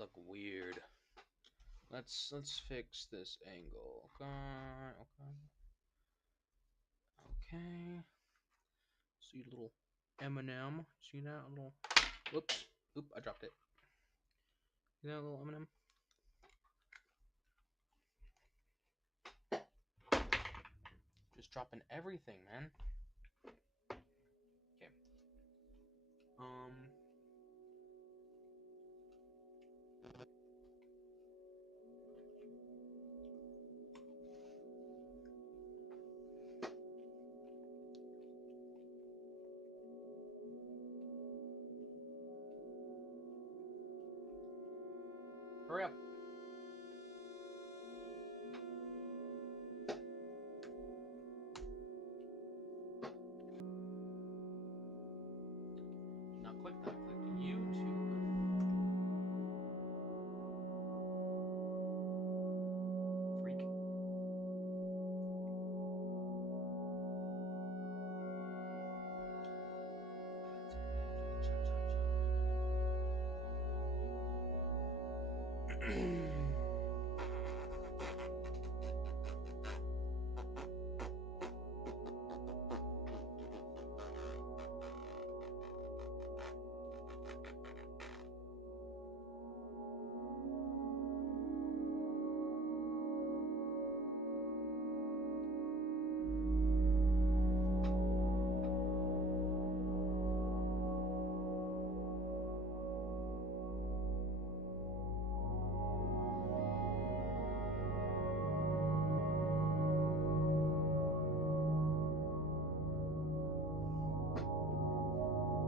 look weird. Let's fix this angle. Okay. Okay. See little M&M. See that little? Whoops. Oop! I dropped it. See that little M&M? Just dropping everything, man. Okay. Hurry up. Now click that. Click YouTube. Freak.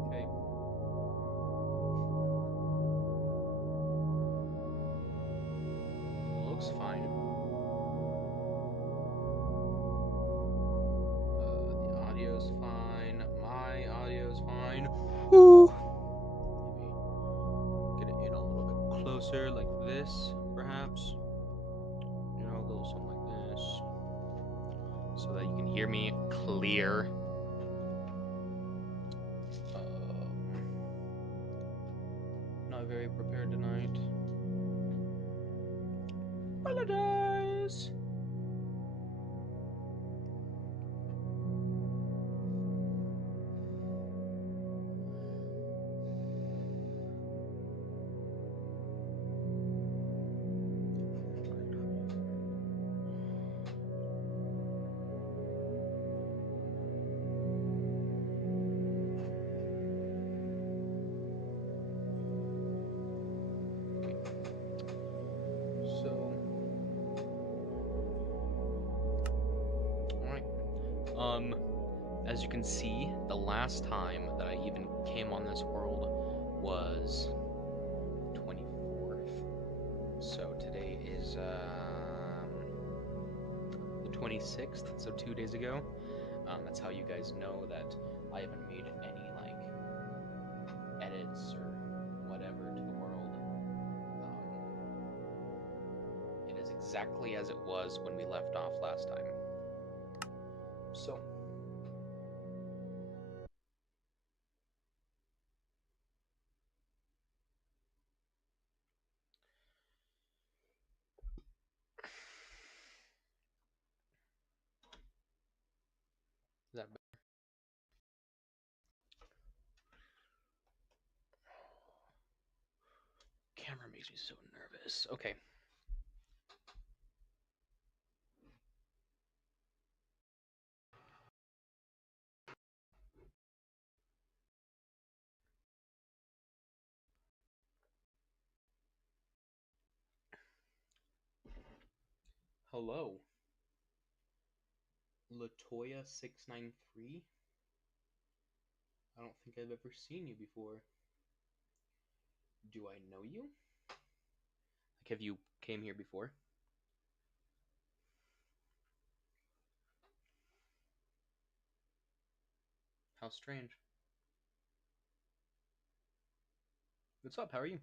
Okay. It looks fine. The audio's fine. My audio's fine. Woo! Maybe get it in a little bit closer, like this, perhaps. You know, a little something like this, so that you can hear me clear. Not very prepared tonight. Apologize. As you can see, the last time that I even came on this world was 24th. So today is the 26th, so 2 days ago. That's how you guys know that I haven't made any like edits or whatever to the world. It is exactly as it was when we left off last time. So is that better? Camera makes me so nervous. Okay. Hello. Latoya693. I don't think I've ever seen you before. Do I know you? Like, have you came here before? How strange. What's up? How are you?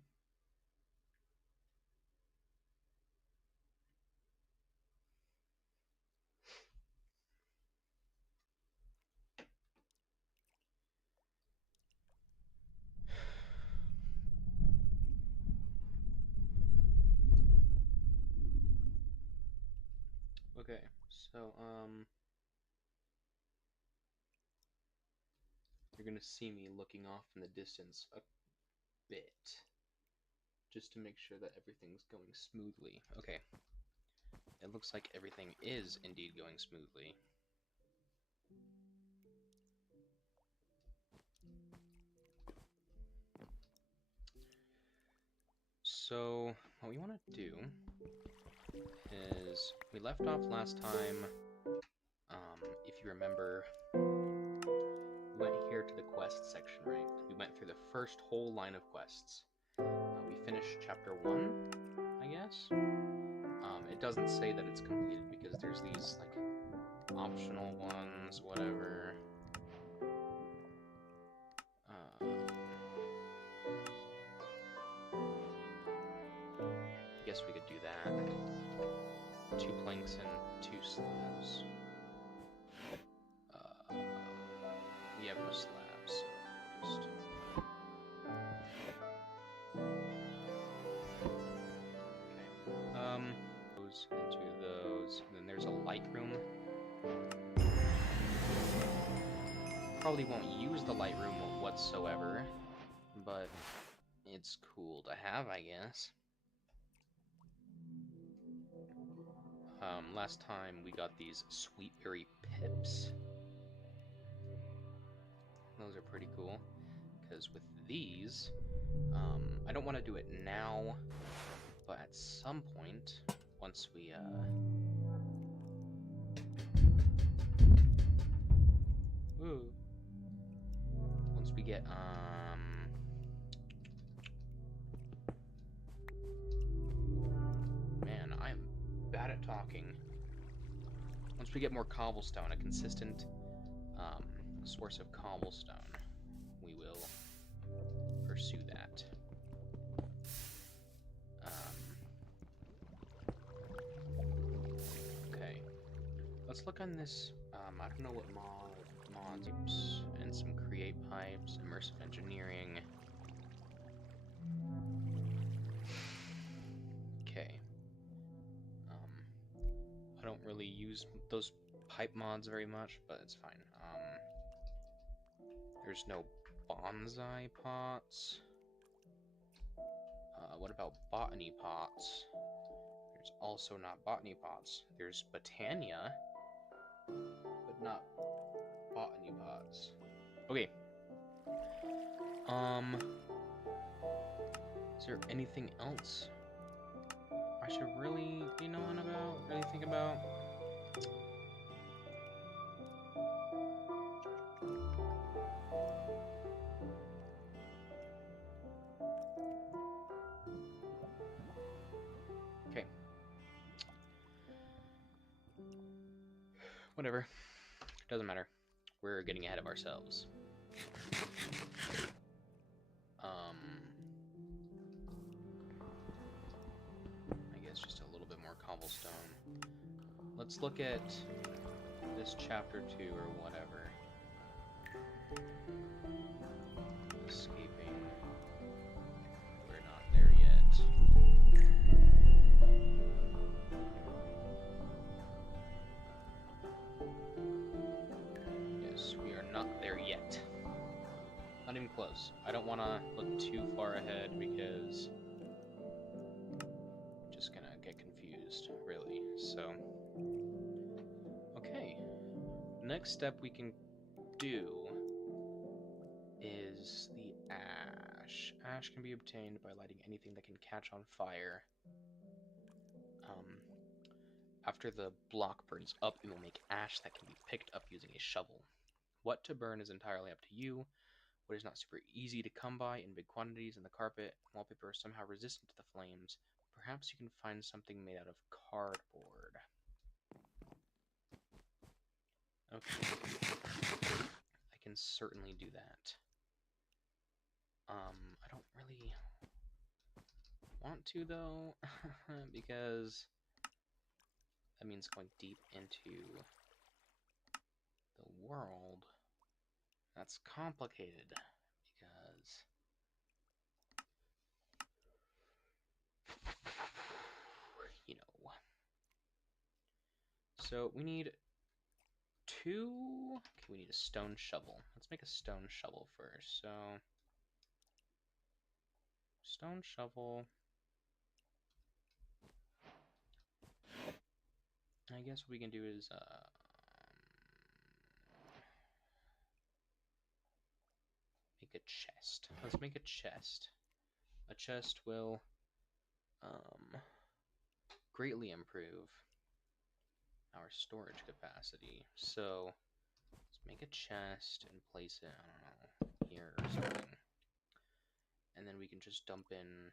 So, you're gonna see me looking off in the distance a bit, just to make sure that everything's going smoothly. Okay. It looks like everything is indeed going smoothly. So, what we want to do is, we left off last time, if you remember, we went here to the quest section, right? We went through the first whole line of quests. We finished chapter 1, I guess? It doesn't say that it's completed because there's these, like, optional ones, whatever. I guess we could do that. 2 planks and 2 slabs. We have no slabs, so we'll just... Okay. Goes into those, and then there's a light room. Probably won't use the light room whatsoever, but it's cool to have, I guess. Last time we got these sweet berry pips. Those are pretty cool, because with these, I don't want to do it now, but at some point, once we, once we get, man, I'm bad at talking. Once we get more cobblestone, a consistent, source of cobblestone, we will pursue that. Okay. Let's look on this, I don't know what mods, and some create pipes, immersive engineering. Okay. I don't really use those pipe mods very much, but it's fine. There's no bonsai pots. What about botany pots? There's also not botany pots. There's botania, but not botany pots. Okay. Is there anything else I should really be knowing about? Really think about? Okay. Whatever. Doesn't matter. We're getting ahead of ourselves. I guess just a little bit more cobblestone. Let's look at this chapter 2 or whatever. Escaping. We're not there yet. Yes, we are not there yet. Not even close. I don't want to look too far ahead because I'm just gonna get confused, really. So, okay. Next step we can do is the ash. Ash can be obtained by lighting anything that can catch on fire. After the block burns up, it will make ash that can be picked up using a shovel. What to burn is entirely up to you. What is not super easy to come by in big quantities in the carpet and wallpaper are somehow resistant to the flames. Perhaps you can find something made out of cardboard. Okay. I can certainly do that. I don't really want to, though, because that means going deep into the world. That's complicated, because... you know. So we need two. Okay, we need a stone shovel. Let's make a stone shovel first. So stone shovel. I guess what we can do is make a chest. Let's make a chest. A chest will greatly improve our storage capacity. So let's make a chest and place it, I don't know, here or something. And then we can just dump in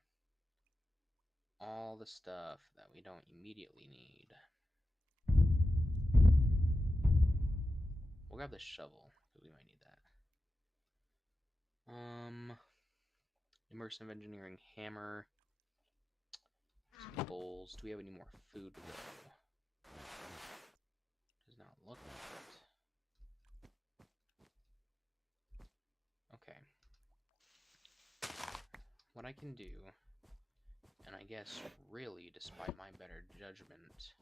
all the stuff that we don't immediately need. We'll grab the shovel, because we might need that. Immersive engineering hammer. Some bowls. Do we have any more food though? Does not look like it. Okay. What I can do, and I guess really despite my better judgment,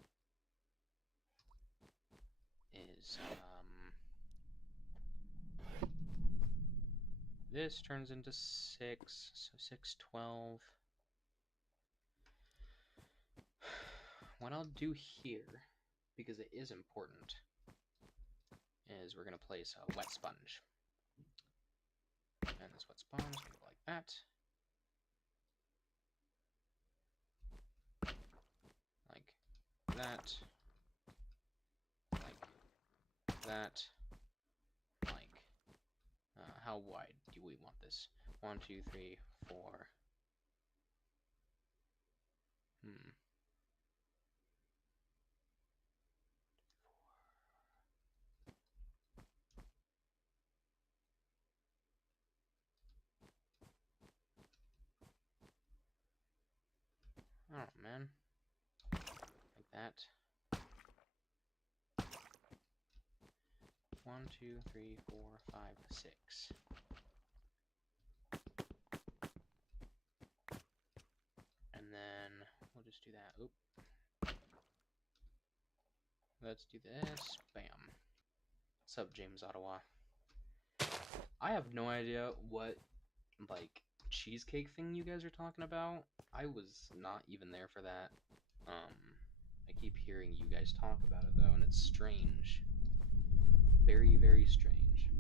is this turns into 6, so 6, 12. What I'll do here, because it is important, is we're going to place a wet sponge. And this wet sponge is going to go like that. Like that. Like that. Like. How wide do we want this? 1, 2, 3, 4. I don't know, man. Like that. 1, 2, 3, 4, 5, 6. And then we'll just do that. Oop. Let's do this. Bam. What's up, James Ottawa? I have no idea what, like, cheesecake thing you guys are talking about. I was not even there for that. I keep hearing you guys talk about it, though, and it's strange. Very, very strange.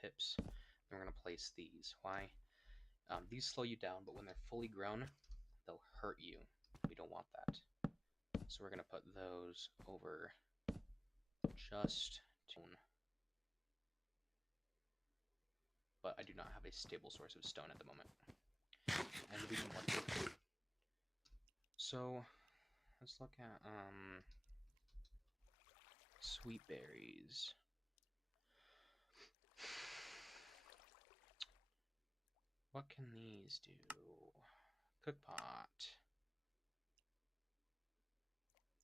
Pips. And we're going to place these. Why? These slow you down, but when they're fully grown, they'll hurt you. We don't want that. So we're going to put those over just to... But I do not have a stable source of stone at the moment. And we can work with it. So, let's look at, sweet berries. What can these do? Cook pot.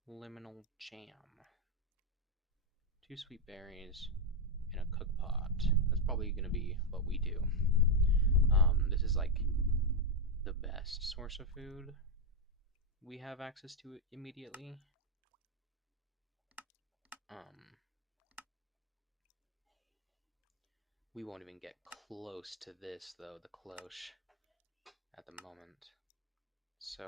Liminal jam. 2 sweet berries in a cook pot. That's probably going to be what we do. This is like the best source of food we have access to it immediately. We won't even get close to this, though, the cloche, at the moment. So,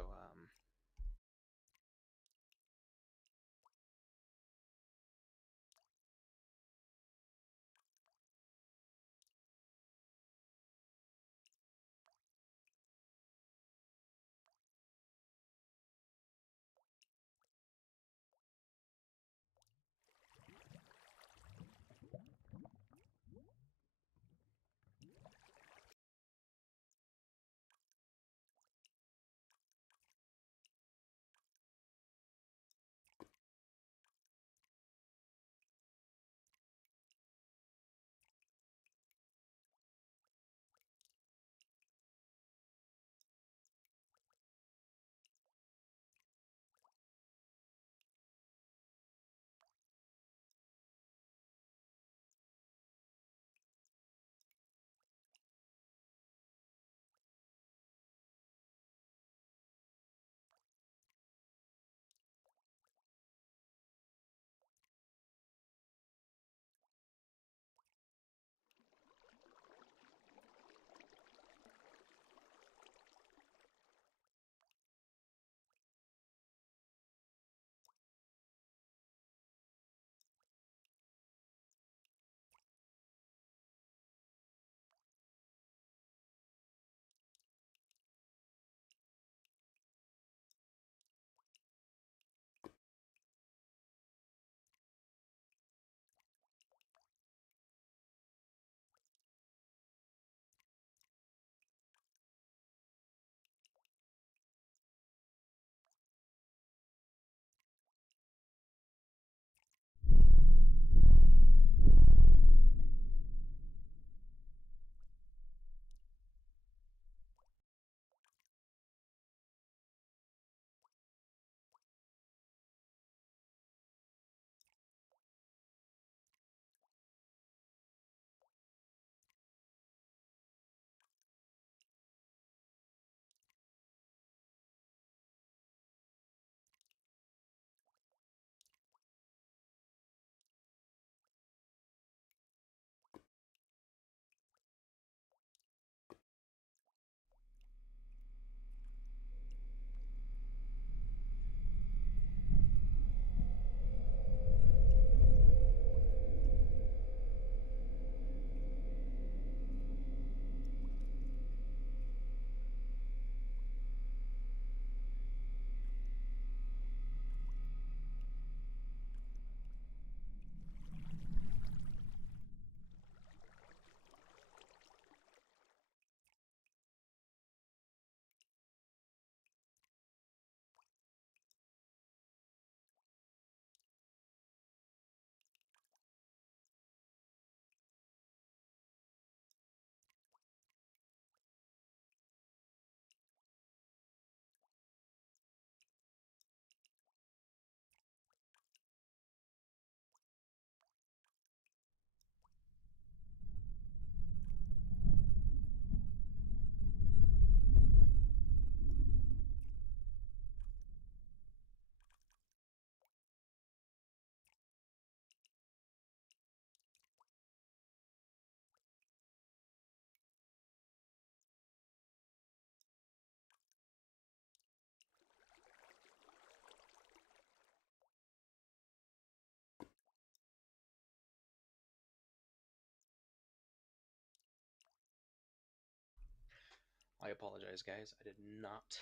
I apologize, guys. I did not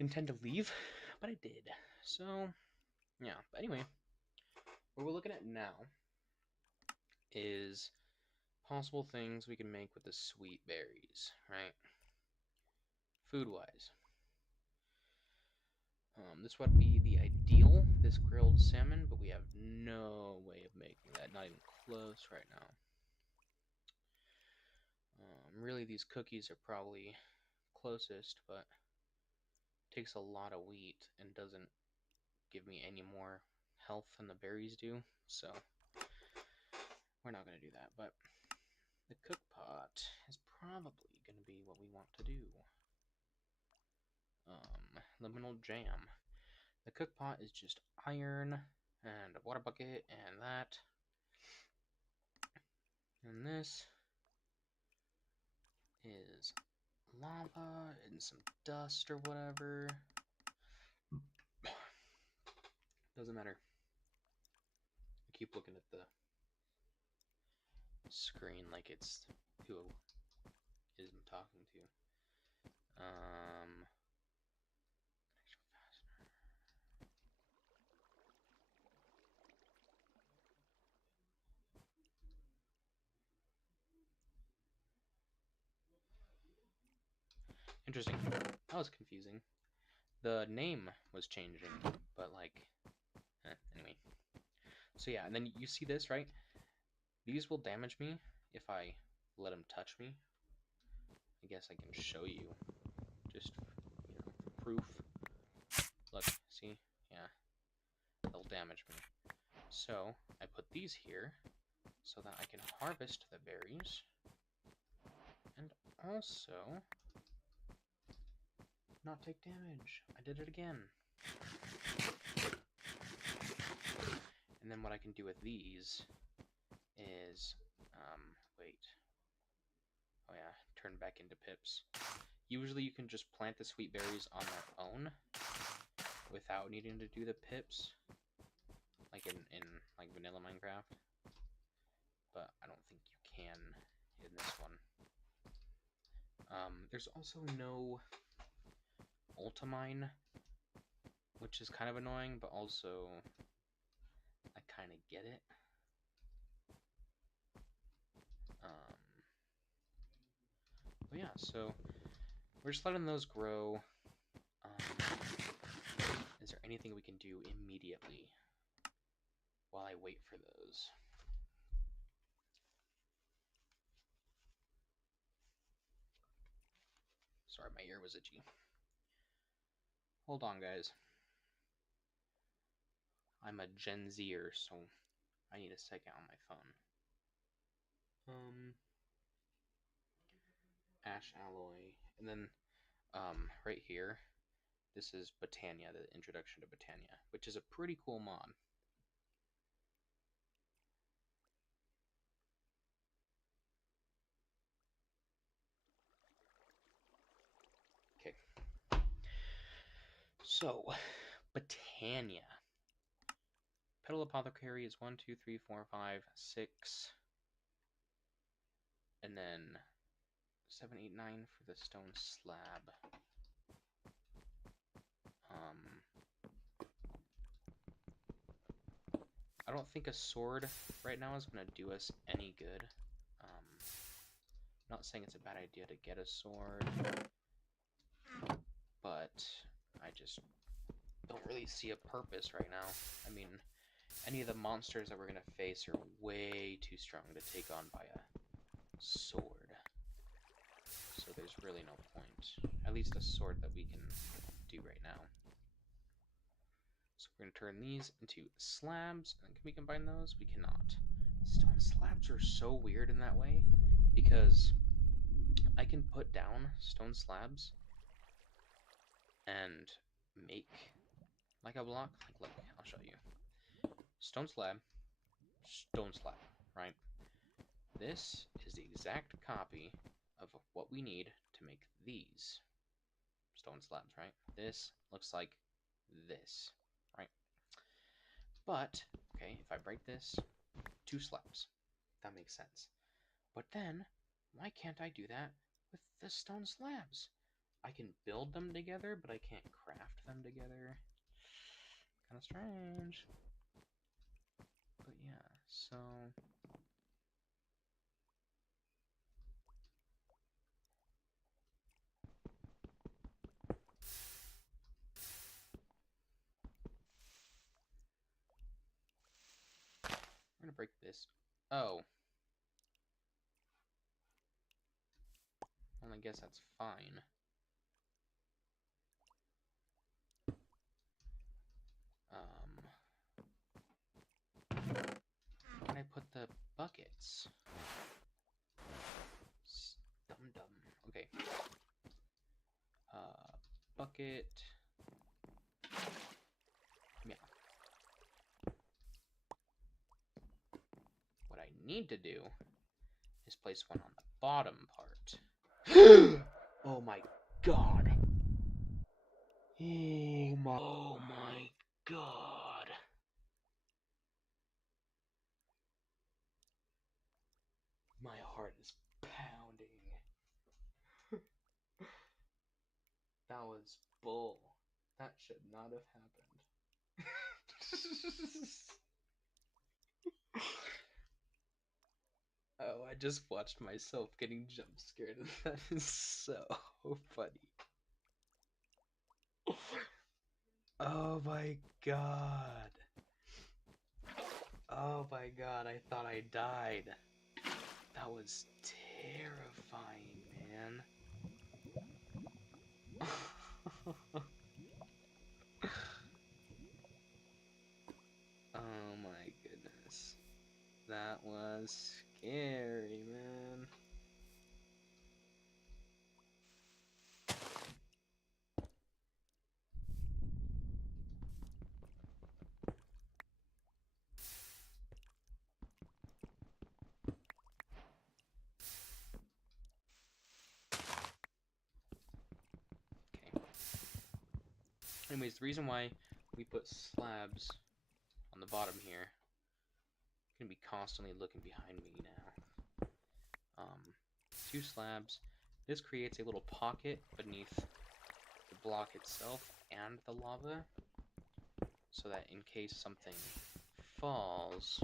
intend to leave, but I did. So, yeah. But anyway, what we're looking at now is possible things we can make with the sweet berries, right? Food-wise. This would be the ideal, this grilled salmon, but we have no way of making that, not even close right now. Really, these cookies are probably closest, but takes a lot of wheat and doesn't give me any more health than the berries do, so we're not going to do that. But the cook pot is probably going to be what we want to do. Liminal jam. The cook pot is just iron and a water bucket and that. And this is lava and some dust or whatever. Doesn't matter. I keep looking at the screen like it's who is I'm talking to. Interesting. That was confusing. The name was changing, but like, anyway. So yeah, and then you see this, right? These will damage me if I let them touch me. I guess I can show you, just, for proof. Look, see? Yeah, they'll damage me. So I put these here so that I can harvest the berries and also not take damage. I did it again. And then what I can do with these is, wait. Oh yeah, turn back into pips. Usually you can just plant the sweet berries on their own without needing to do the pips, like in like vanilla Minecraft. But I don't think you can in this one. There's also no ultimine, which is kind of annoying, but also I kind of get it. But yeah, so we're just letting those grow. Is there anything we can do immediately while I wait for those? Sorry, my ear was itchy. Hold on, guys. I'm a Gen Zer, so I need a second on my phone. Ash alloy, and then right here, this is Botania, the introduction to Botania, which is a pretty cool mod. Okay. So, Botania. Petal Apothecary is 1, 2, 3, 4, 5, 6. And then 7, 8, 9 for the stone slab. I don't think a sword right now is going to do us any good. I'm not saying it's a bad idea to get a sword, but I just don't really see a purpose right now. I mean, any of the monsters that we're going to face are way too strong to take on by a sword. So there's really no point. At least a sword that we can do right now. So we're going to turn these into slabs. And can we combine those? We cannot. Stone slabs are so weird in that way, because I can put down stone slabs and make like a block. Like, look, I'll show you. Stone slab, right? This is the exact copy of what we need to make these stone slabs, right? This looks like this, right? But, okay, if I break this, 2 slabs. That makes sense. But then, why can't I do that with the stone slabs. I can build them together, but I can't craft them together. Kind of strange. But yeah, so... we're gonna break this. Oh. Well, I guess that's fine. Can I put the buckets? Dum-dum. Okay. Bucket. Yeah. What I need to do is place one on the bottom part. Oh my god. Oh my god. My heart is pounding. That was bull. That should not have happened. Oh, I just watched myself getting jump scared, and that is so funny. Oh my god. Oh my god, I thought I died. That was terrifying, man. Oh my goodness. That was scary, man. Okay. Anyways, the reason why we put slabs on the bottom here, I'm gonna be constantly looking behind me now. 2 slabs. This creates a little pocket beneath the block itself and the lava, so that in case something falls,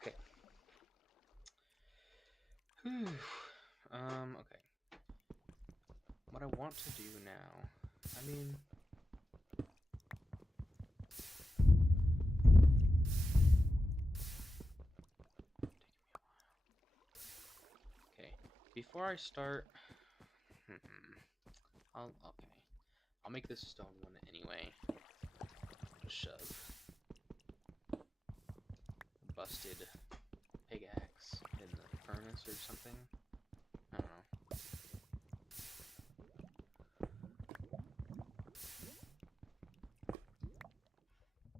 okay. Okay. What I want to do now, I mean, okay. Before I start, okay. I'll make this stone one anyway. Just shove busted pickaxe in the furnace or something. I don't know.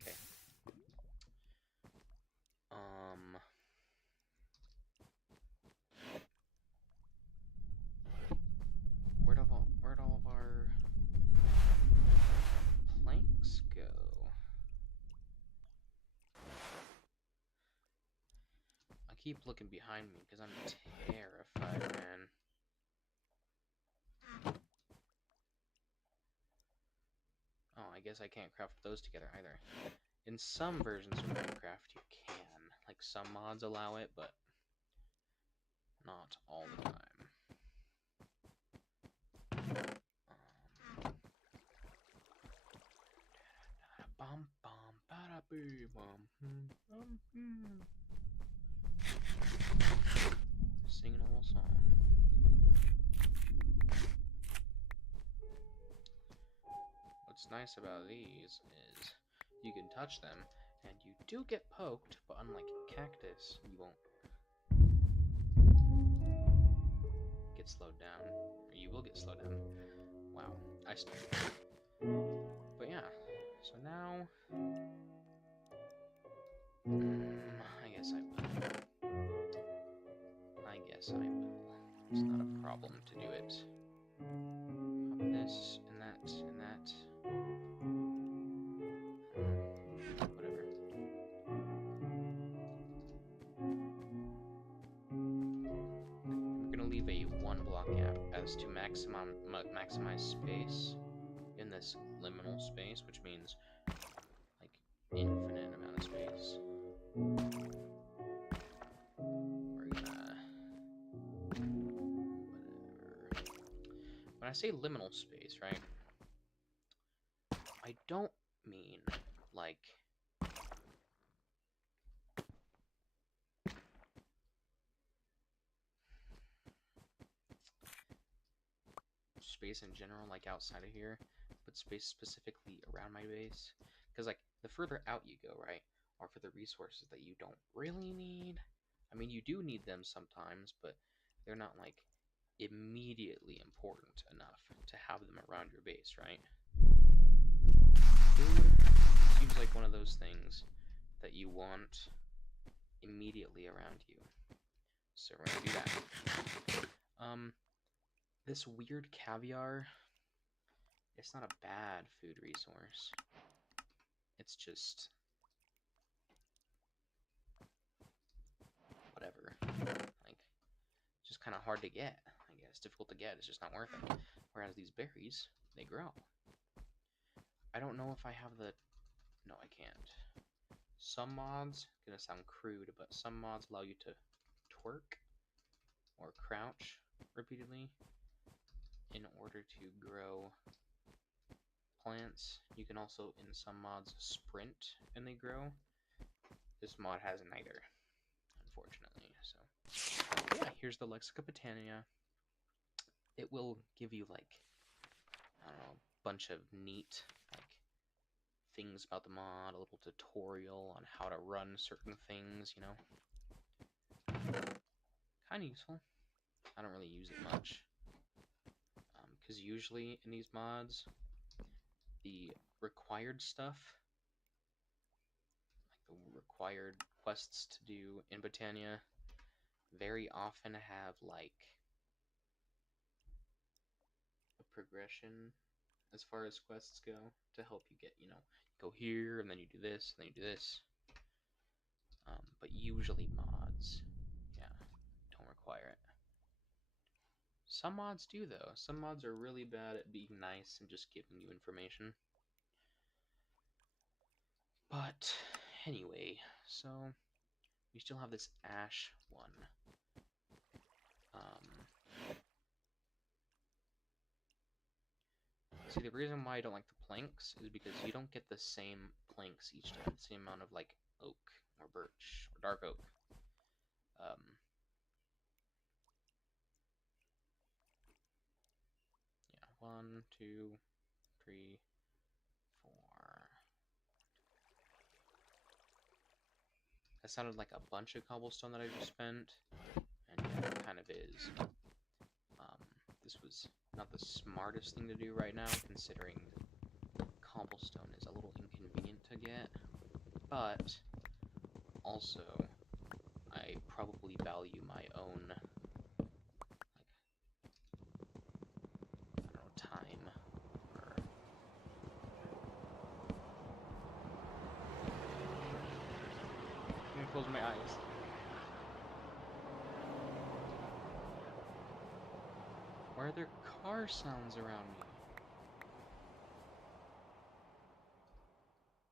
Okay. Where'd all of our planks go? keep looking behind me because I'm terrified, man. Oh, I guess I can't craft those together either. In some versions of Minecraft, you can. Like, some mods allow it, but not all the time. Singing a little song. What's nice about these is you can touch them, and you do get poked, but unlike cactus, you won't get slowed down. Or you will get slowed down. Wow, I started. But yeah, so now... I guess I will. I guess I will. It's not a problem to do it. Pop this, and that, and that. Whatever. I'm gonna leave a 1 block gap as to maximize space in this liminal space, which means like infinite amount of space. We're gonna whatever. When I say liminal space, right? I don't mean like space in general, like outside of here, but space specifically around my base. Because like the further out you go, right, are for the resources that you don't really need. I mean, you do need them sometimes, but they're not like immediately important enough to have them around your base, right? Food seems like one of those things that you want immediately around you. So we're gonna do that. This weird caviar, it's not a bad food resource. It's just whatever. Like, just kind of hard to get, I guess. Difficult to get. It's just not worth it. Whereas these berries, they grow. I don't know if I have the... No, I can't. Some mods, gonna sound crude, but some mods allow you to twerk or crouch repeatedly in order to grow plants. You can also, in some mods, sprint and they grow. This mod has neither, unfortunately. So yeah, here's the Lexica Botania. It will give you like, I don't know, a bunch of neat like things about the mod, a little tutorial on how to run certain things, you know. Kind of useful. I don't really use it much. Because usually in these mods, the required stuff, like the required quests to do in Botania, very often have like a progression as far as quests go to help you get, you know, go here and then you do this and then you do this. But usually mods, yeah, don't require it. Some mods do though. Some mods are really bad at being nice and just giving you information. But anyway, so we still have this ash one. See, the reason why I don't like the planks is because you don't get the same planks each time, the same amount of like oak or birch or dark oak. Yeah, 1, 2, 3, 4. That sounded like a bunch of cobblestone that I just spent, and yeah, it kind of is. This was not the smartest thing to do right now, considering cobblestone is a little inconvenient to get, but also I probably value my own, like, I don't know, time, or... I'm gonna close my eyes. Why are there car sounds around me?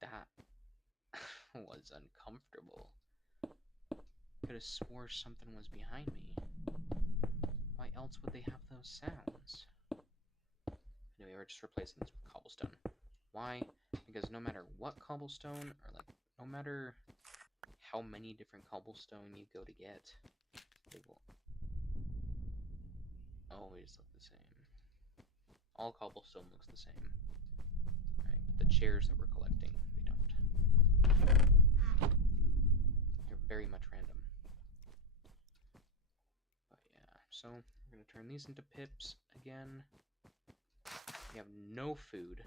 That was uncomfortable. Could have swore something was behind me. Why else would they have those sounds? Anyway, we're just replacing this with cobblestone. Why? Because no matter what cobblestone, or like, no matter how many different cobblestone you go to get, they will always look the same. All cobblestone looks the same. Right, but the chairs that we're collecting, they don't. They're very much random. But yeah, so we're gonna turn these into pips again. We have no food.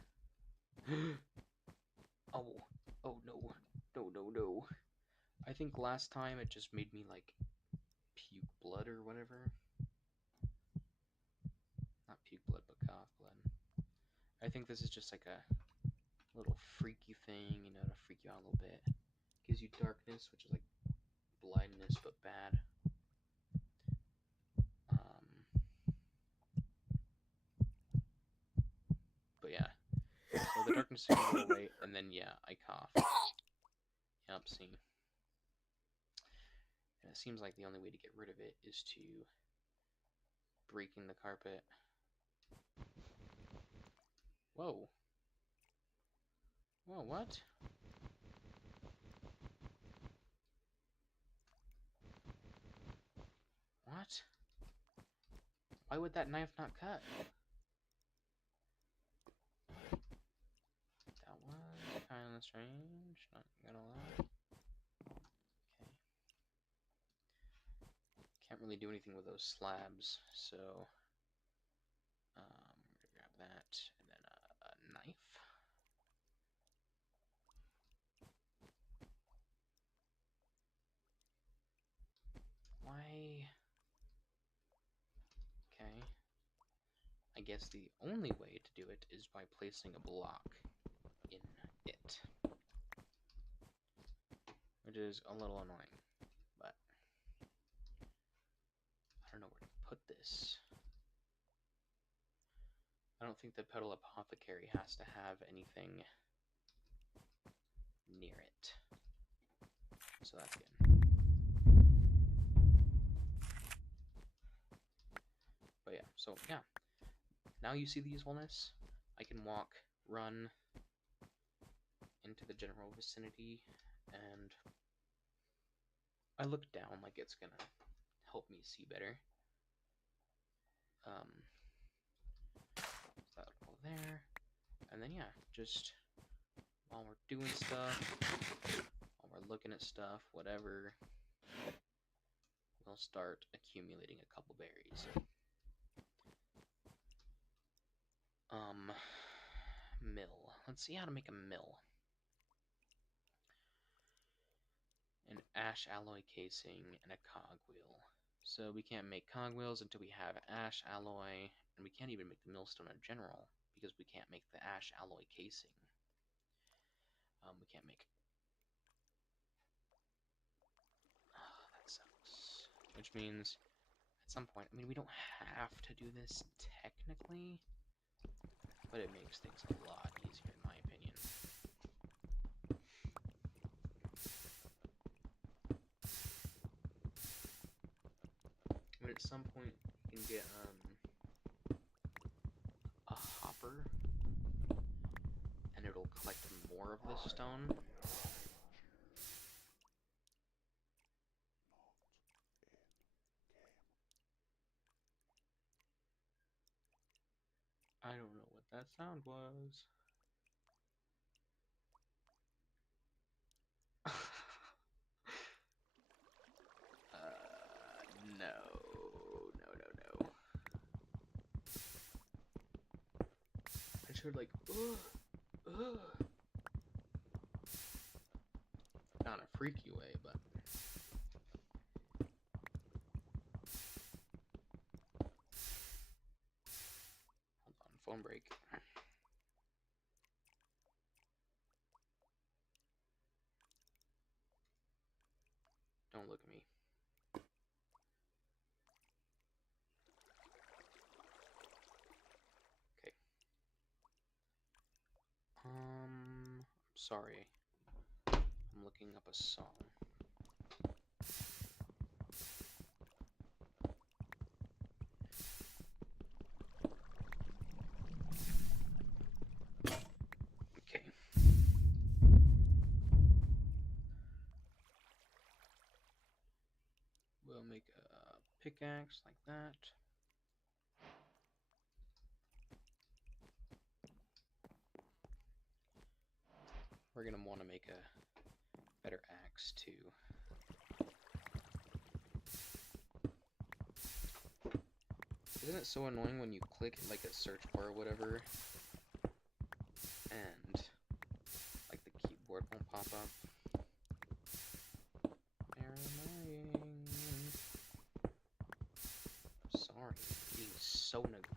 Oh, oh no, no. I think last time it just made me like puke blood or whatever. Not puke blood, but cough blood. I think this is just like a little freaky thing, you know, to freak you out a little bit. Gives you darkness, which is like blindness, but bad. But yeah. So the darkness is gonna go away, and then yeah, I cough. Yep, see. And it seems like the only way to get rid of it is to breaking the carpet. Whoa. Whoa, what? What? Why would that knife not cut? That was kind of strange, not gonna lie. Okay. Can't really do anything with those slabs, so we're gonna grab that, and then a knife. Why? Okay. I guess the only way to do it is by placing a block in it. Which is a little annoying, but I don't know where to put this. I don't think the Pedal Apothecary has to have anything near it. So that's good. But yeah, so yeah. Now you see the usefulness. I can walk, run into the general vicinity, and I look down like it's gonna help me see better. So that'll go there. And then yeah, just while we're doing stuff, while we're looking at stuff, whatever, we'll start accumulating a couple berries. Mill. Let's see how to make a mill. An ash alloy casing and a cogwheel. So we can't make cogwheels until we have ash alloy, and we can't even make the millstone in general because we can't make the ash alloy casing. We can't make. Oh, that sucks. Which means at some point, I mean, we don't have to do this technically, but it makes things a lot easier in my opinion. But at some point, you can get a hopper, and it'll collect more of this stone. I don't know what that sound was. No. I just heard like, not in a freaky way, but. Hold on, phone break. Don't look at me. Sorry. I'm looking up a song. Okay. We'll make a pickaxe like that. We're going to want to make a better axe too. Isn't it so annoying when you click like a search bar or whatever and like the keyboard won't pop up? Very annoying. Sorry, I'm being so neglectful.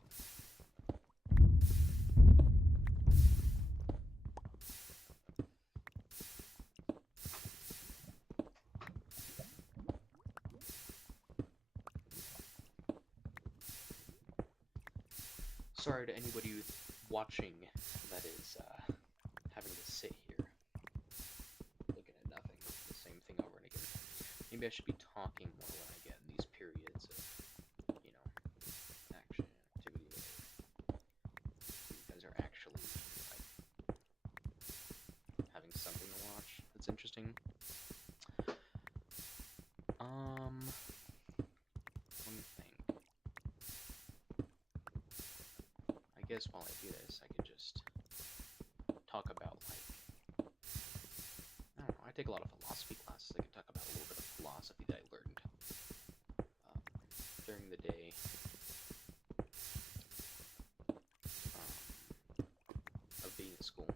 Sorry to anybody watching that is having to sit here looking at nothing, the same thing over and again. Maybe I should be talking more when I get in these periods of, you know, action, activity, whatever. You guys are actually like having something to watch that's interesting. Let me think. I guess while I do this, I could just talk about, like, I don't know, I take a lot of philosophy classes. I could talk about a little bit of philosophy that I learned during the day. Of being at school.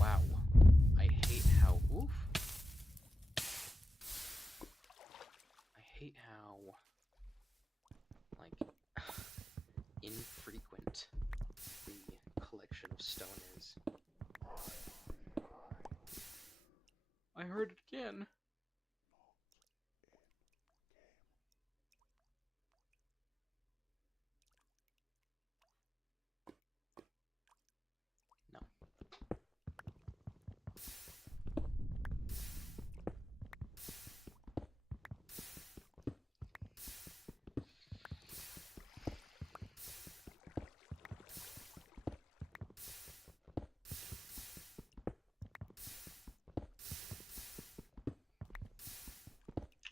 Wow. I hate how, oof. I hate how, like, infrequent the collection of stone is. I heard it again. No.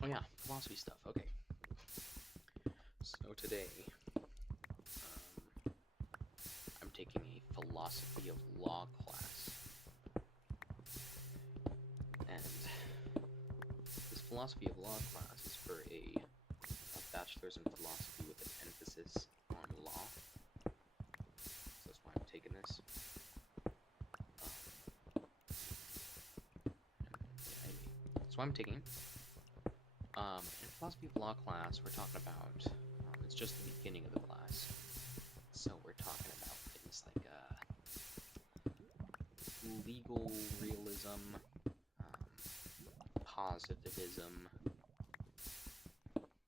Oh yeah, philosophy stuff. Okay. So today, I'm taking a philosophy of law class. And this philosophy of law class is for a bachelor's in philosophy with an emphasis on law. So that's why I'm taking this. So I'm taking. In philosophy of law class, we're talking about, it's just the beginning of the class. So we're talking about things like legal realism, positivism,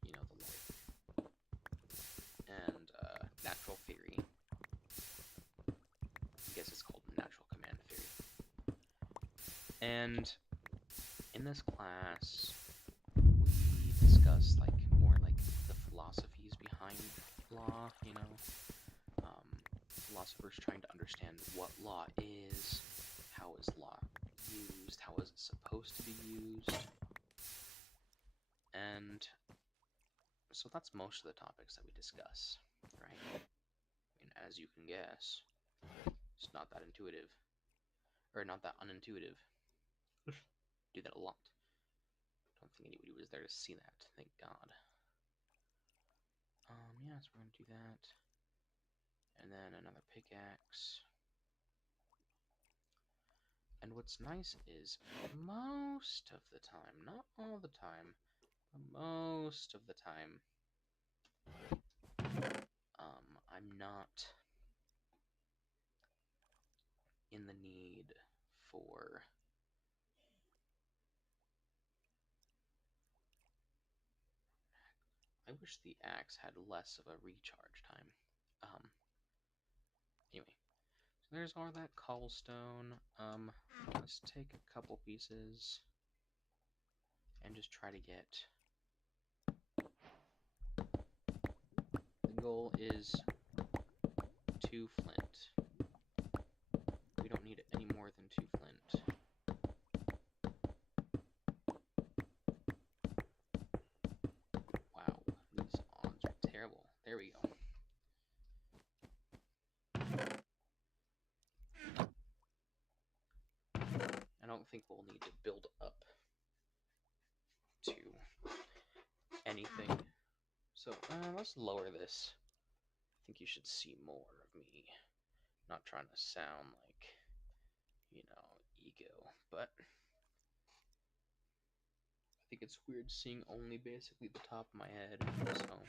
you know, the like, and natural theory. I guess it's called natural command theory. And in this class, we discuss like more like the philosophies behind law, you know, philosophers trying to understand what law is, how is law used, how is it supposed to be used, and so that's most of the topics that we discuss, right? I mean, as you can guess, it's not that intuitive, or not that unintuitive. Do that a lot. Don't think anybody was there to see that, thank God. Yeah, so we're gonna do that. And then another pickaxe. And what's nice is most of the time, not all the time, but most of the time, I'm not in the need for I wish the axe had less of a recharge time. Anyway, there's all that cobblestone. Let's take a couple pieces and just try to get... The goal is 2 flint. We don't need any more than 2 flint. Wow, these odds are terrible. There we go. I don't think we'll need to build up to anything. So, let's lower this. I think you should see more of me. Not trying to sound like, you know, ego, but I think it's weird seeing only basically the top of my head, so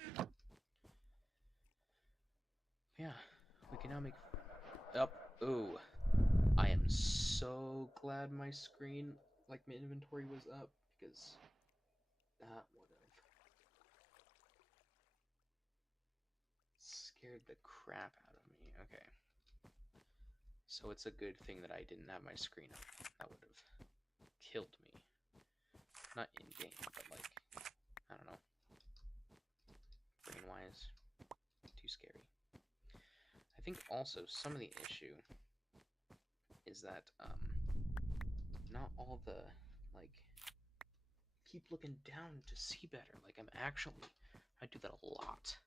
yeah, we can now make up. Ooh, I am so glad my screen, like my inventory was up, because that would have scared the crap out of me. Okay. So it's a good thing that I didn't have my screen up. That would have killed me. Not in-game, but like, I don't know. Brain-wise, too scary. I think also some of the issue is that, not all the, like, keep looking down to see better. Like, I do that a lot.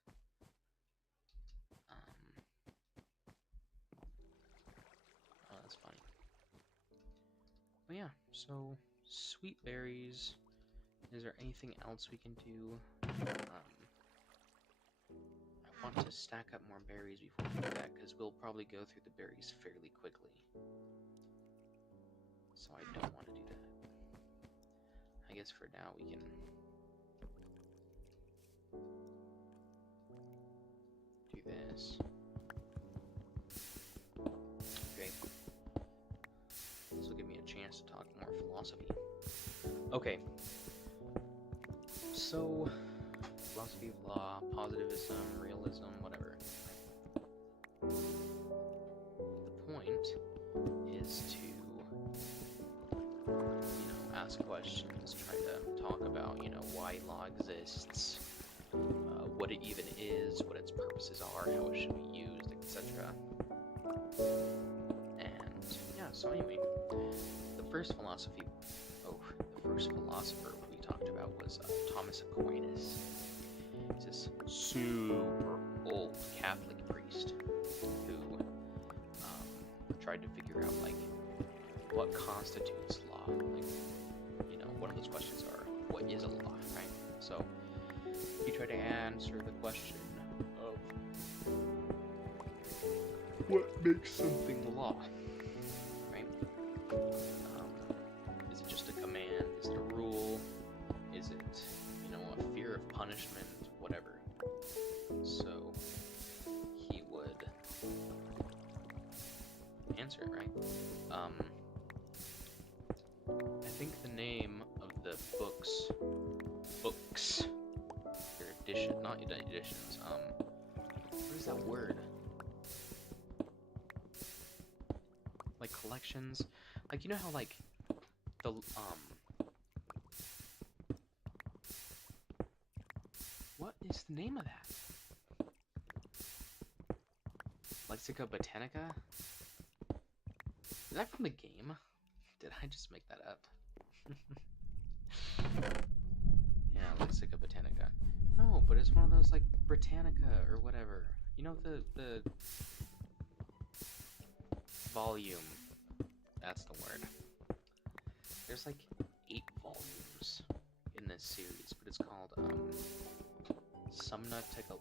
Oh, that's funny. But yeah, so, sweet berries. Is there anything else we can do? I want to stack up more berries before we do that, because we'll probably go through the berries fairly quickly. So I don't want to do that. I guess for now we can... do this. Okay. This will give me a chance to talk more philosophy. Okay. So, philosophy of law, positivism, realism, whatever. The point is to, ask questions, try to talk about, why law exists, what it even is, what its purposes are, how it should be used, etc. And, yeah, so anyway, the first philosopher we talked about was Thomas Aquinas. He's this super old Catholic priest who tried to figure out, like, what constitutes law. Like, one of those questions are, what is a law, right? So, he tried to answer the question of what makes something law, right? Is it just a command? Is it a rule? Is it, a fear of punishment? Whatever. So, he would answer it, right? I think the name of the books, their edition, not editions, what is that word? Like collections? Like, you know how, like, the, what is the name of that? Lexica Botanica? Is that from the game? Did I just make that up? Yeah, Lexica Botanica. No, but it's one of those, like, Britannica or whatever. You know, the volume. That's the word. There's, like, 8 volumes in this series, but it's called, Sumna Techno...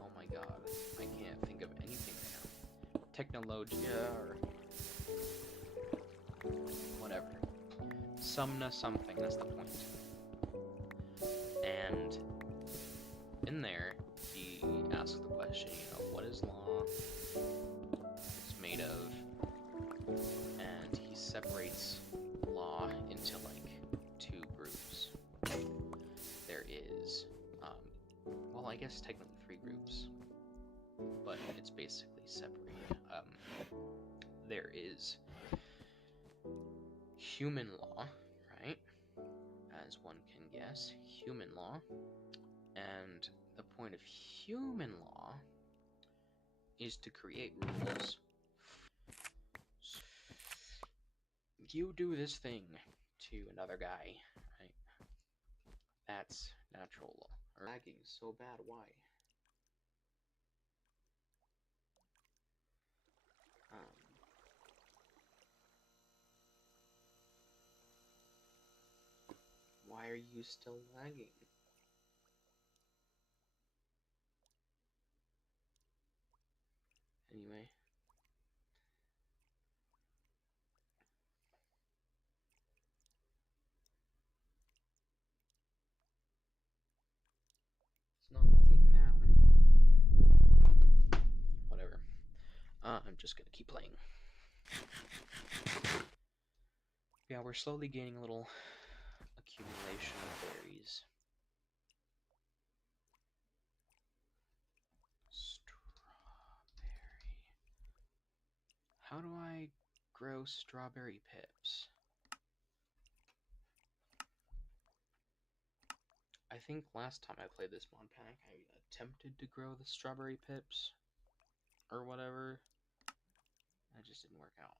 oh my god, I can't think of anything right now. Technologia, or whatever. Sumna something, that's the point. And in there, he asks the question, what is law? It's made of, and he separates law into, like, 2 groups. There is, well, I guess technically 3 groups. but it's basically separated. There is human law, right? As one can guess, human law. And the point of human law is to create rules. You do this thing to another guy, right? That's natural law. Lagging so bad, why? Why are you still lagging? Anyway. It's not lagging now. Whatever. I'm just gonna keep playing. Yeah, we're slowly gaining a little accumulation of berries. Strawberry. How do I grow strawberry pips? I think last time I played this mod pack, I attempted to grow the strawberry pips or whatever. That just didn't work out.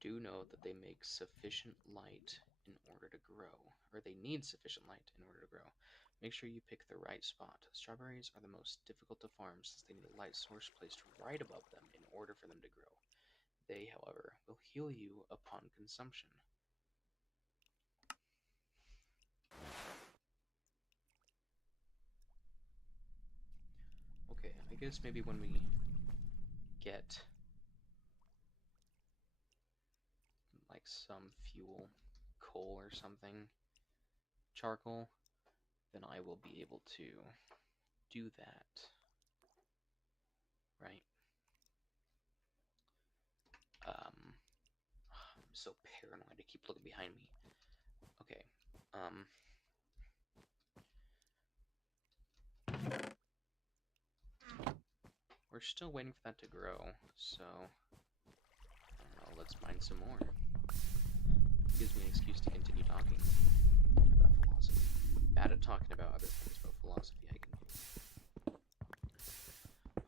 Do know that they make sufficient light in order to grow, or they need sufficient light in order to grow. Make sure you pick the right spot. Strawberries are the most difficult to farm since they need a light source placed right above them in order for them to grow. They, however, will heal you upon consumption. Okay, I guess maybe when we get like some fuel, coal or something, charcoal, then I will be able to do that, right? I'm so paranoid to keep looking behind me. Okay, we're still waiting for that to grow, so I don't know, let's mine some more. It gives me an excuse to continue talking about philosophy. Bad at talking about other things, but philosophy I can do.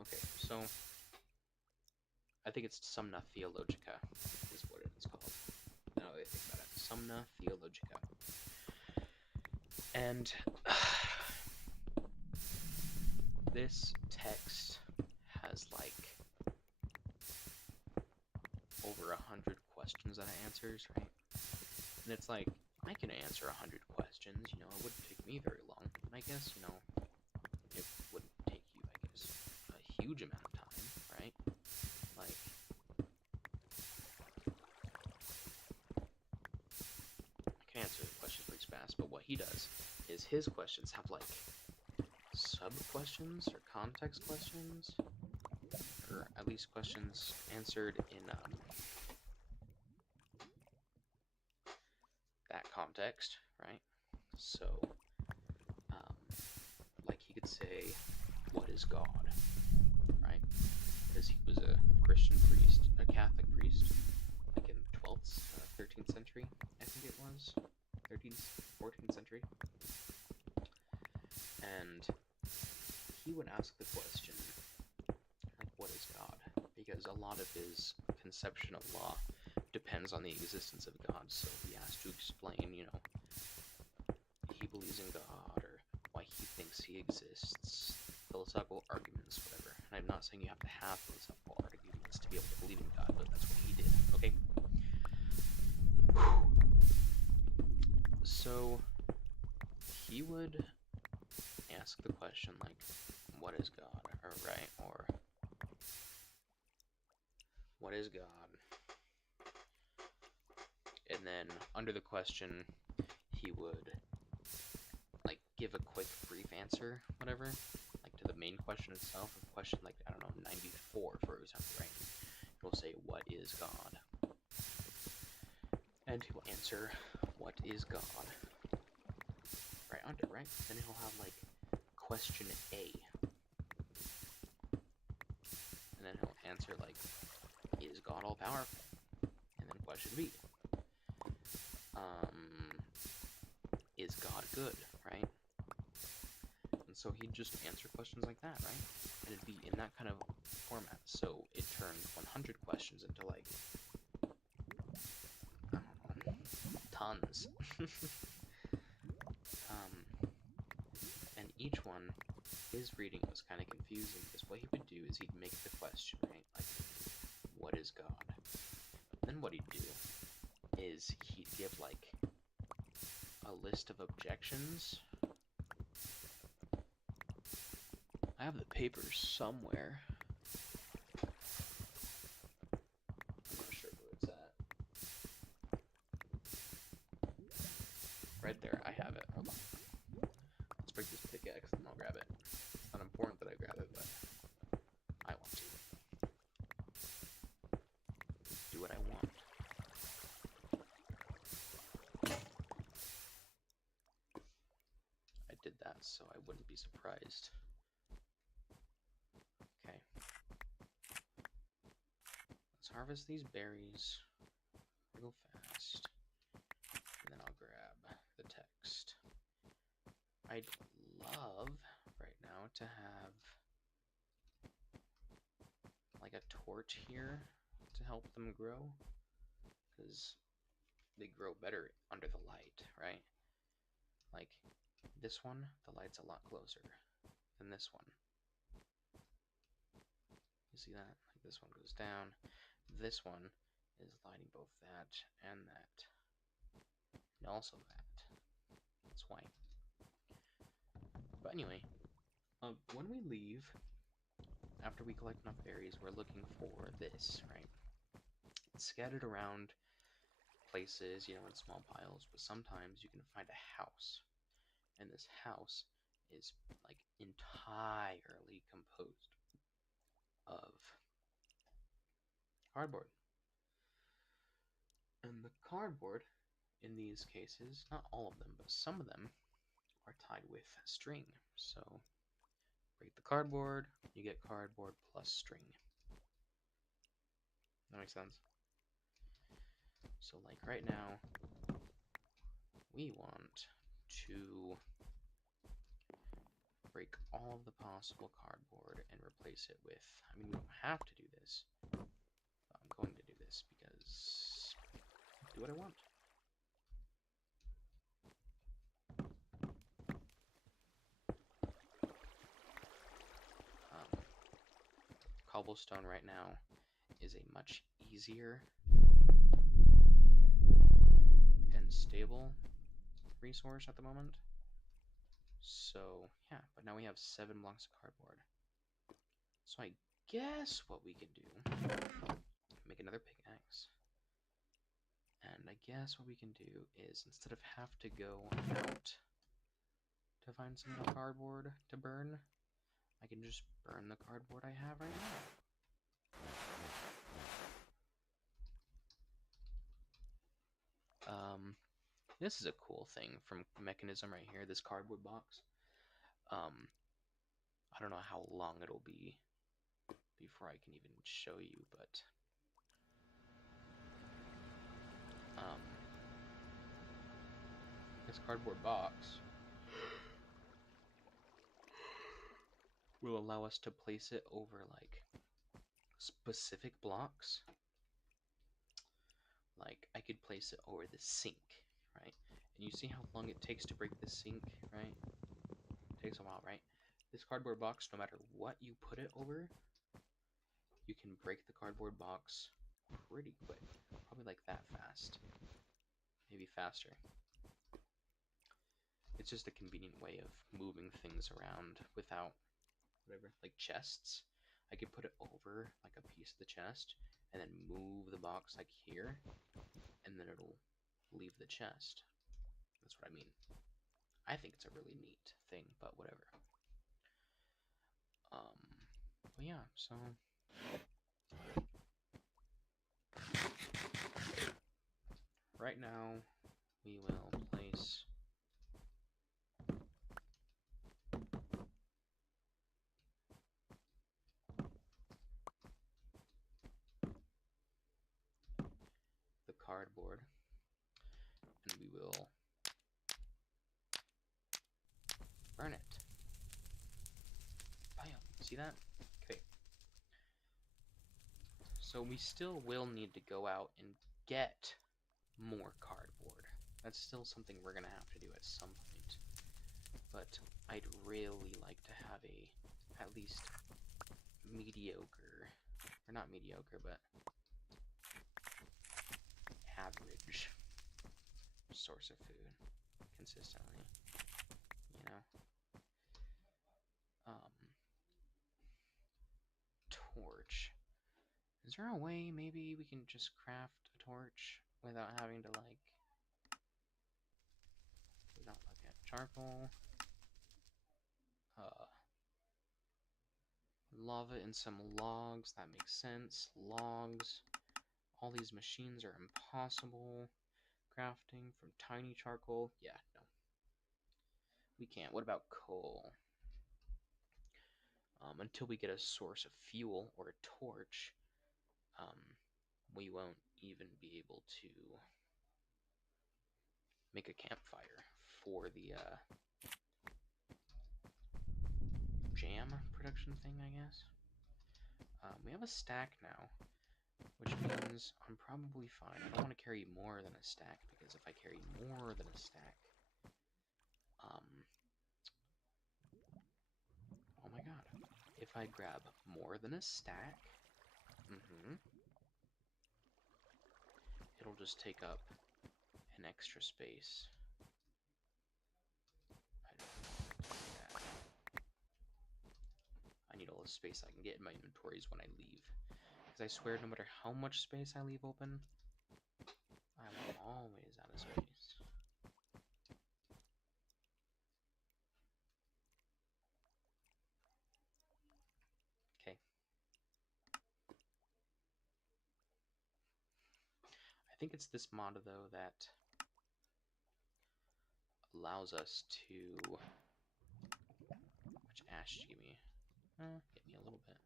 Okay, so I think it's Sumna Theologica is what it's called. Now that I think about it, Sumna Theologica. And this text has like over 100 questions that it answers, right? And it's like, I can answer 100 questions, you know, it wouldn't take me very long. And I guess, you know, it wouldn't take you, I guess, a huge amount of time, right? Like, I can answer the questions pretty fast, but what he does is his questions have like sub-questions or context questions, or at least questions answered in that context, right? So, like he could say, what is God, right? Because he was a Christian priest, a Catholic priest, like in the 12th, 13th century, I think it was, 13th, 14th century. And he would ask the question, like, what is God? Because a lot of his conception of law depends on the existence of God, so he has to explain, you know, he believes in God, or why he thinks he exists, philosophical arguments, whatever. And I'm not saying you have to have philosophical arguments to be able to believe in God, but that's what he did, okay? So, he would ask the question, like, what is God, or right, or what is God? And then, under the question, he would, like, give a quick, brief answer, whatever, like, to the main question itself, a question, like, I don't know, 94, for example, right? He'll say, what is God? And he'll answer, what is God? right under, right? Then he'll have like question A. And then he'll answer like, is God all powerful? And then question B. Is God good, right? And so he'd just answer questions like that, right? And it'd be in that kind of format. So it turned 100 questions into like, I don't know, tons. And each one, his reading was kind of confusing because what he would do is he'd make the question, right? Like, what is God? Then what he'd do is he'd give like a list of objections. I have the papers somewhere. I'm not sure where it's at. Right there, I have it. Hold on. Let's break this pickaxe and I'll grab it. It's not important that I grab it, but I want to. Do what I want. I did that so I wouldn't be surprised. Okay. Let's harvest these berries real fast. And then I'll grab the text. I'd love right now to have like a torch here to help them grow, because they grow better under the light, right? Like this one, the light's a lot closer than this one. You see that? Like this one goes down. This one is lighting both that and that. And also that. That's white. But anyway, when we leave, after we collect enough berries, we're looking for this, right? It's scattered around places, you know, in small piles, but sometimes you can find a house. And this house is like entirely composed of cardboard. And the cardboard, in these cases, not all of them, but some of them, are tied with string. So break the cardboard, you get cardboard plus string. That makes sense? So like right now, we want to break all of the possible cardboard and replace it with, I mean, we don't have to do this, but I'm going to do this because do what I want. Cobblestone right now is a much easier and stable resource at the moment. So yeah, but now we have 7 blocks of cardboard. So I guess what we can do, make another pickaxe. And I guess what we can do is, instead of have to go out to find some more cardboard to burn, I can just burn the cardboard I have right now. This is a cool thing from Mechanism right here, this cardboard box. I don't know how long it'll be before I can even show you, but this cardboard box will allow us to place it over like specific blocks. Like I could place it over the sink, right? And you see how long it takes to break the sink, right? It takes a while, right? This cardboard box, no matter what you put it over, you can break the cardboard box pretty quick. Probably like that fast. Maybe faster. It's just a convenient way of moving things around without whatever, like chests. I could put it over like a piece of the chest and then move the box like here, and then it'll leave the chest. That's what I mean. I think it's a really neat thing, but whatever. But yeah, so right now we will place cardboard, and we will burn it. Bam! See that? Okay. So we still will need to go out and get more cardboard. That's still something we're gonna have to do at some point. But I'd really like to have at least mediocre, or not mediocre, but average source of food consistently, you know? Torch. Is there a way maybe we can just craft a torch without having to, like, not look at charcoal, lava and some logs? That makes sense. Logs. All these machines are impossible. Crafting from tiny charcoal. Yeah, no. We can't. What about coal? Until we get a source of fuel or a torch, we won't even be able to make a campfire for the jam production thing, I guess. We have a stack now, which means I'm probably fine. I don't want to carry more than a stack, because if I carry more than a stack, oh my god, if I grab more than a stack, it'll just take up an extra space. I don't want to do that. I need all the space I can get in my inventories when I leave. Because I swear, no matter how much space I leave open, I'm always out of space. Okay. I think it's this mod, though, that allows us to... Which ash did you give me? Hit me a little bit.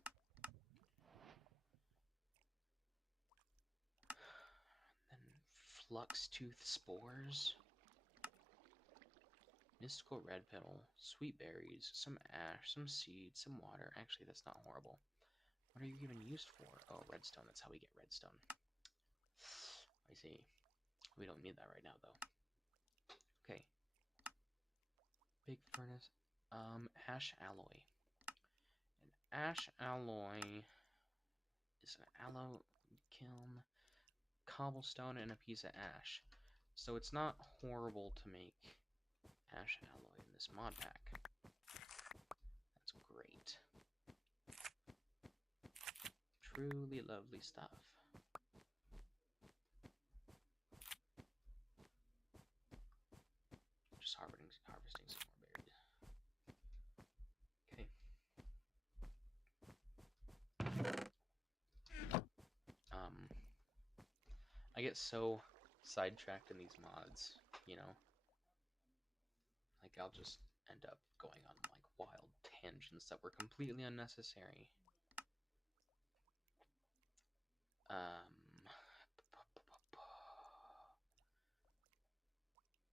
Then flux tooth spores. Mystical red petal, sweet berries, some ash, some seeds, some water. Actually, that's not horrible. What are you even used for? Oh, redstone. That's how we get redstone. I see. We don't need that right now, though. Okay. Big furnace. Ash alloy. An ash alloy is an alloy kiln, cobblestone, and a piece of ash. So it's not horrible to make ash alloy in this mod pack. That's great. Truly lovely stuff. Just harvesting some more berries. Okay. I get so sidetracked in these mods, you know? Like, I'll just end up going on, like, wild tangents that were completely unnecessary.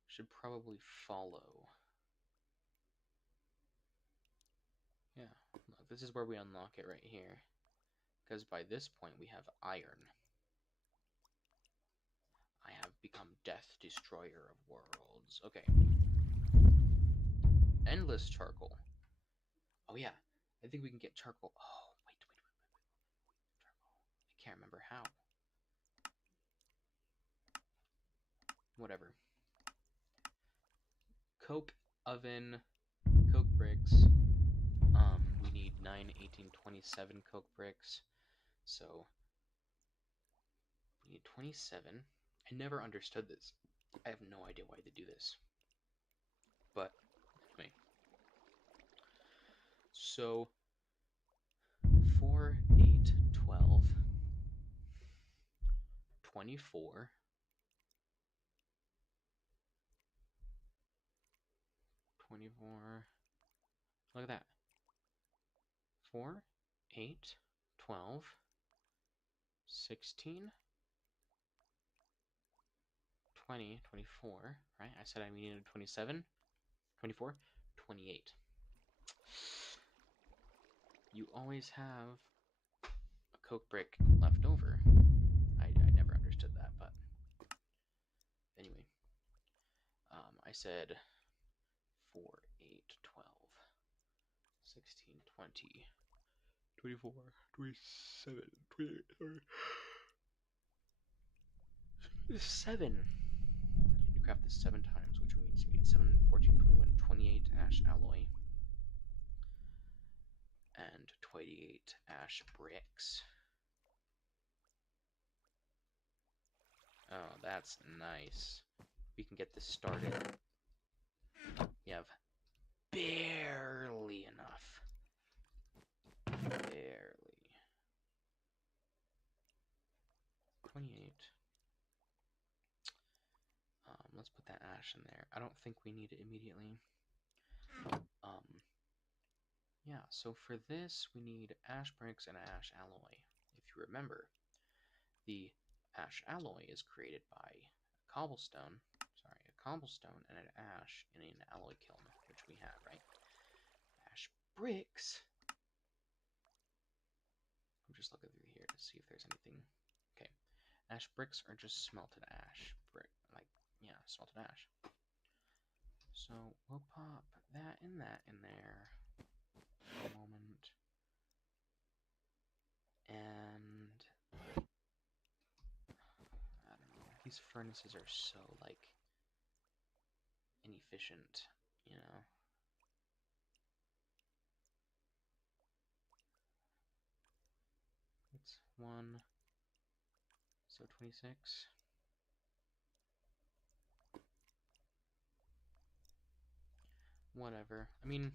Should probably follow. Yeah, look, this is where we unlock it right here. Because by this point we have iron. I have become Death Destroyer of Worlds. Okay. Endless charcoal. Oh yeah, I think we can get charcoal. Oh, wait. Charcoal. I can't remember how. Whatever. Coke oven, coke bricks. We need 9, 18, 27 coke bricks. So we need 27. I never understood this. I have no idea why they do this. But anyway. So 4, 8, 12, 24. Look at that. 4, 8, 12, 16, 20, 24, right? I said I needed 27, 24, 28. You always have a coke brick left over. I never understood that, but anyway. I said 4, 8, 12, 16, 20, 24, 27, 28, 7. You craft this 7 times, which means you need 7, 14, 21, 28 ash alloy and 28 ash bricks. Oh, that's nice. We can get this started. We have barely enough. Barely. 28. Let's put that ash in there. I don't think we need it immediately. Yeah, so for this, we need ash bricks and ash alloy. If you remember, the ash alloy is created by a cobblestone and an ash in an alloy kiln, which we have, right? Ash bricks. I'm just looking through here to see if there's anything. Okay, ash bricks are just smelted ash. Smelted ash. So we'll pop that in there for a moment. And I don't know, these furnaces are so, like, inefficient, you know? It's 1, so 26. Whatever. I mean,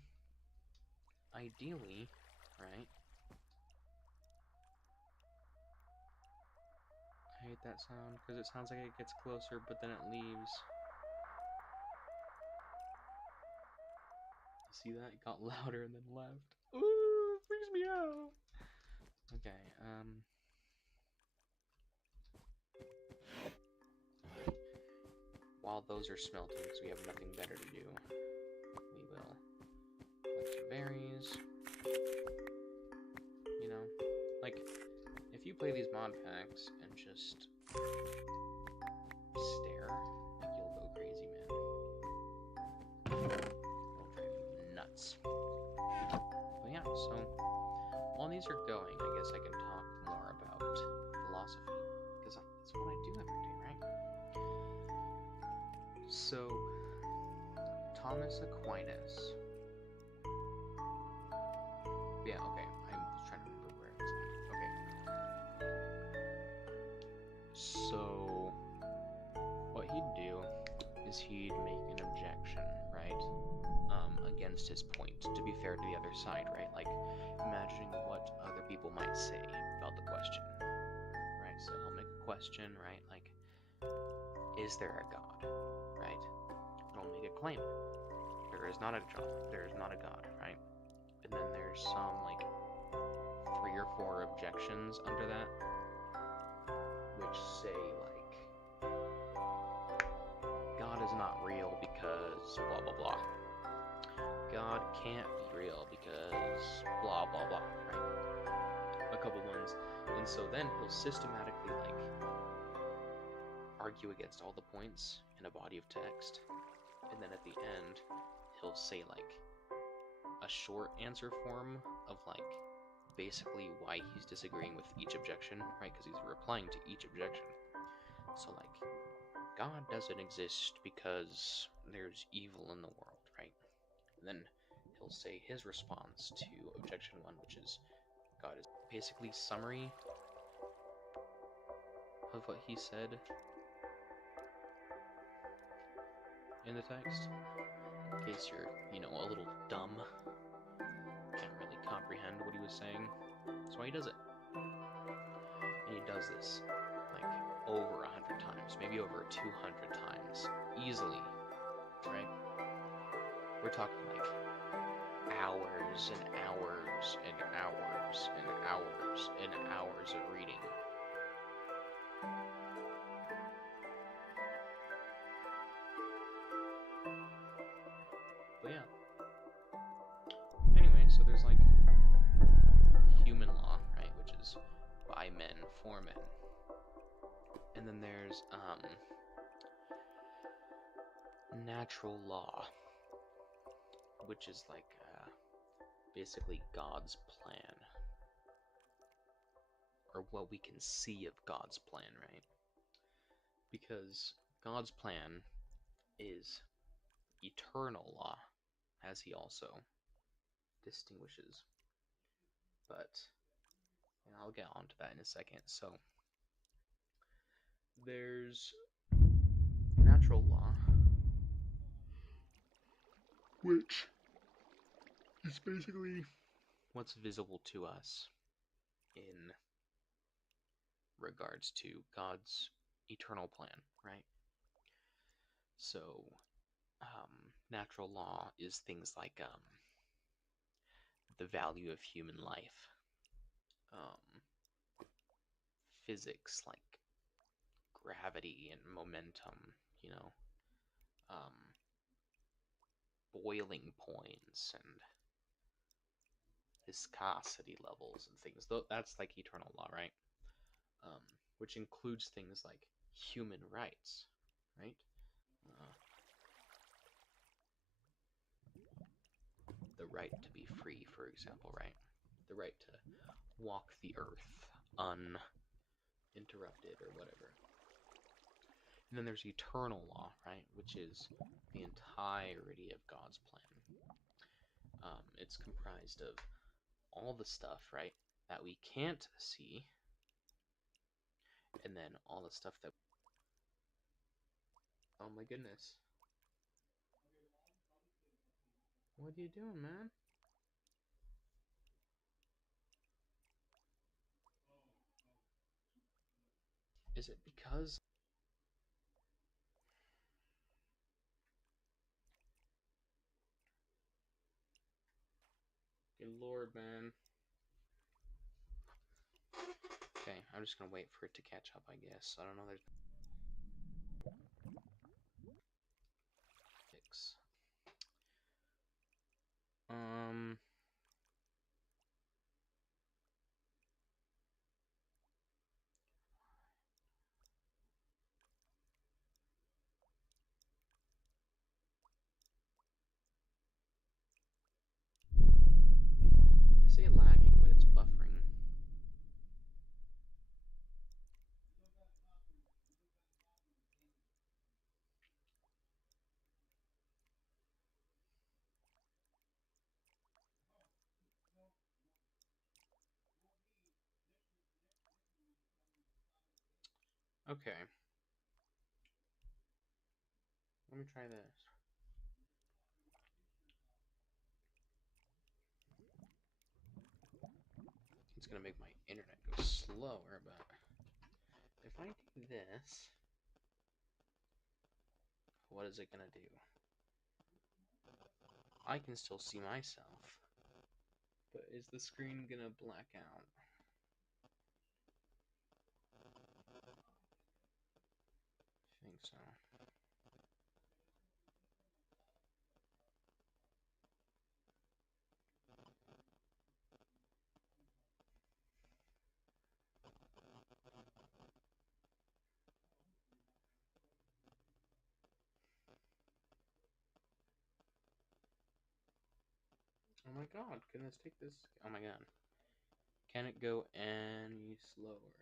ideally, right? I hate that sound, because it sounds like it gets closer, but then it leaves. You see that? It got louder and then left. Ooh, it freaks me out! Okay, while those are smelting, because we have nothing better to do, we will collect berries. You know? Like, if you play these mod packs and just stare, like, you'll go crazy, man. It'll drive you nuts. But yeah, so while these are going, I guess I can talk more about philosophy, because that's what I do every day, right? So, Thomas Aquinas. Yeah, okay, I'm trying to remember where it's at. Okay. So, what he'd do is he'd make an objection, right? Against his point, to be fair to the other side, right? Like, imagining what other people might say about the question, right? So he'll make a question, right? Like, is there a God, right? And he'll make a claim. There is not a God, right? And then there's some, like, 3 or 4 objections under that, which say, like, God is not real because blah, blah, blah. God can't be real because blah, blah, blah, right? A couple ones. And so then he'll systematically, like, argue against all the points in a body of text. And then at the end, he'll say, like, a short answer form of, like, basically why he's disagreeing with each objection, right? Because he's replying to each objection. So, like, God doesn't exist because there's evil in the world, right? And then he'll say his response to objection 1, which is God is basically summary of what he said in the text. In case you're, you know, a little dumb, can't really comprehend what he was saying. That's why he does it. And he does this, like, over 100 times, maybe over 200 times, easily, right? We're talking, like, hours and hours and hours and hours and hours of reading. So there's like human law, right, which is by men for men. And then there's natural law, which is like basically God's plan, or what we can see of God's plan, right? Because God's plan is eternal law, as he also distinguishes. But I'll get onto that in a second. So there's natural law, which is basically what's visible to us in regards to God's eternal plan, right? So, natural law is things like the value of human life, um, physics like gravity and momentum, you know, um, boiling points and viscosity levels and things. That's like eternal law, right? Which includes things like human rights, right? Uh, the right to be free, for example, right? The right to walk the earth uninterrupted or whatever. And then there's eternal law, right? Which is the entirety of God's plan. It's comprised of all the stuff, right, that we can't see, and then all the stuff that... Oh my goodness. What are you doing, man? Is it because... Good lord, man. Okay, I'm just gonna wait for it to catch up, I guess. I don't know, there's... Fix. Um... I say lagging, but it's buffering. Okay. Let me try this. It's gonna make my internet go slower, but if I do this, what is it gonna do? I can still see myself, but is the screen gonna black out? I think so. Oh my god, can this take this? Oh my god. Can it go any slower?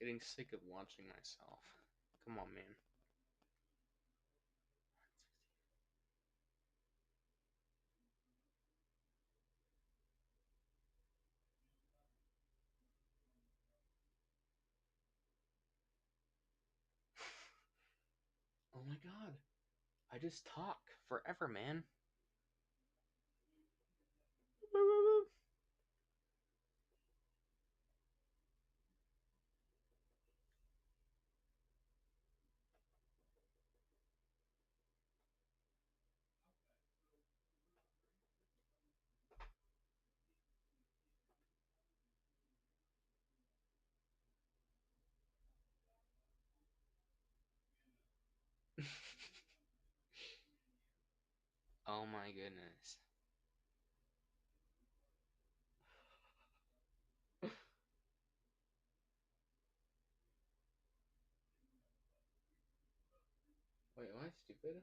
Getting sick of watching myself. Come on, man. Oh my god. I just talk forever, man. Oh my goodness. Wait, am I stupid?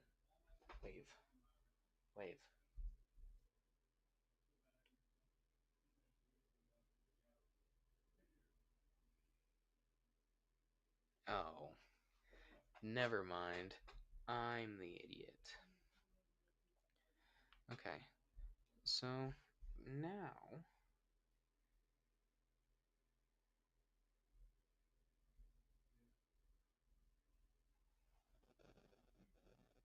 Wave. Wave. Oh. Never mind. I'm the idiot. Okay. So, now